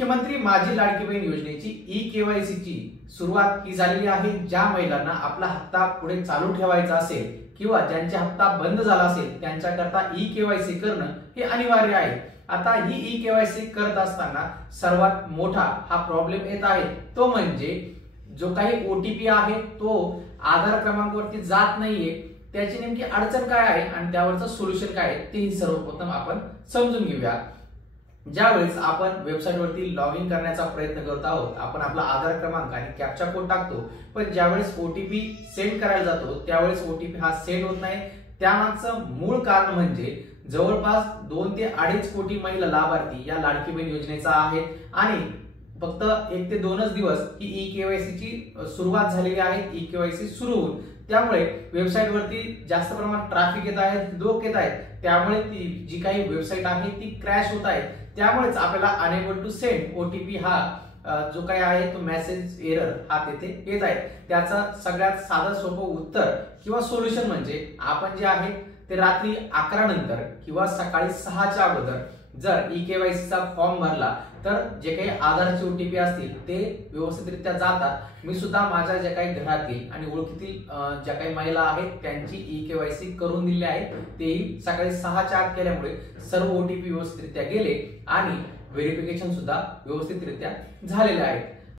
मुख्यमंत्री माझी लाडकी बहीण योजनेची ई-केवायसी ची सुरुवात ही झालेली आहे। ज्या महिलांना आपला हप्ता पुढे चालू ठेवायचा असेल किंवा ज्यांचा हप्ता बंद झाला असेल त्यांच्याकरता ई-केवायसी करणं हे अनिवार्य आहे। आता ही ई-केवायसी करत असताना सर्वात मोठा हा प्रॉब्लेम येत आहे तो म्हणजे जो काही ओटीपी आहे तो आधार क्रमांकावरती जात नाहीये। त्याची नेमकी अडचण काय आहे आणि त्यावरचं सोल्युशन काय आहे ते सर्वप्रथम आपण समजून घेऊया। ज्यावेळेस आपण वेबसाईटवरती लॉग इन करण्याचा प्रयत्न करत आहोत, आपण आपला आधार क्रमांक आणि कॅप्चा कोड टाकतो, पण ज्यावेळेस ओटीपी सेंड करायला जातो त्यावेळेस ओटीपी हा सेंड होत नाही। त्यामागचं मूळ कारण म्हणजे जवळपास 2 ते 2.5 कोटी महिला लाभार्थी या लाडकी बहीण योजनेचा आहेत आणि फक्त 1 ते 2च दिवस ही ई-केवायसी ची सुरुवात झालेली आहे। ई-केवायसी सुरू होऊन त्यामुळे वेबसाईट वरती जास्त प्रमाणात ट्रॅफिक येत आहे, लोक येत आहेत, त्यामुळे ती जी काही वेबसाईट आहे ती क्रॅश होत आहे। त्यामुळेच आपल्याला अनेबल टू सेंड ओटीपी हा जो काही आहे तो मेसेज एरर हा तिथे येत आहे। त्याचा सगळ्यात साधं सोपं उत्तर किंवा सोल्युशन म्हणजे आपण जे आहे ते रात्री 11 नंतर किंवा सकाळी 6च्या अगोदर जर ई-केवायसी चा फॉर्म भरला तर जे काही आधारचे ओटीपी असतील ते व्यवस्थितरित्या जातात। मी सुद्धा माझ्या ज्या काही घरातील आणि ओळखीतील ज्या काही महिला आहेत त्यांची ई-केवायसी करून दिली आहे। तेही सकाळी 6च्या आत केल्यामुळे सर्व ओटीपी व्यवस्थितरित्या गेले आणि व्हेरिफिकेशन सुद्धा व्यवस्थितरित्या झालेले आहे।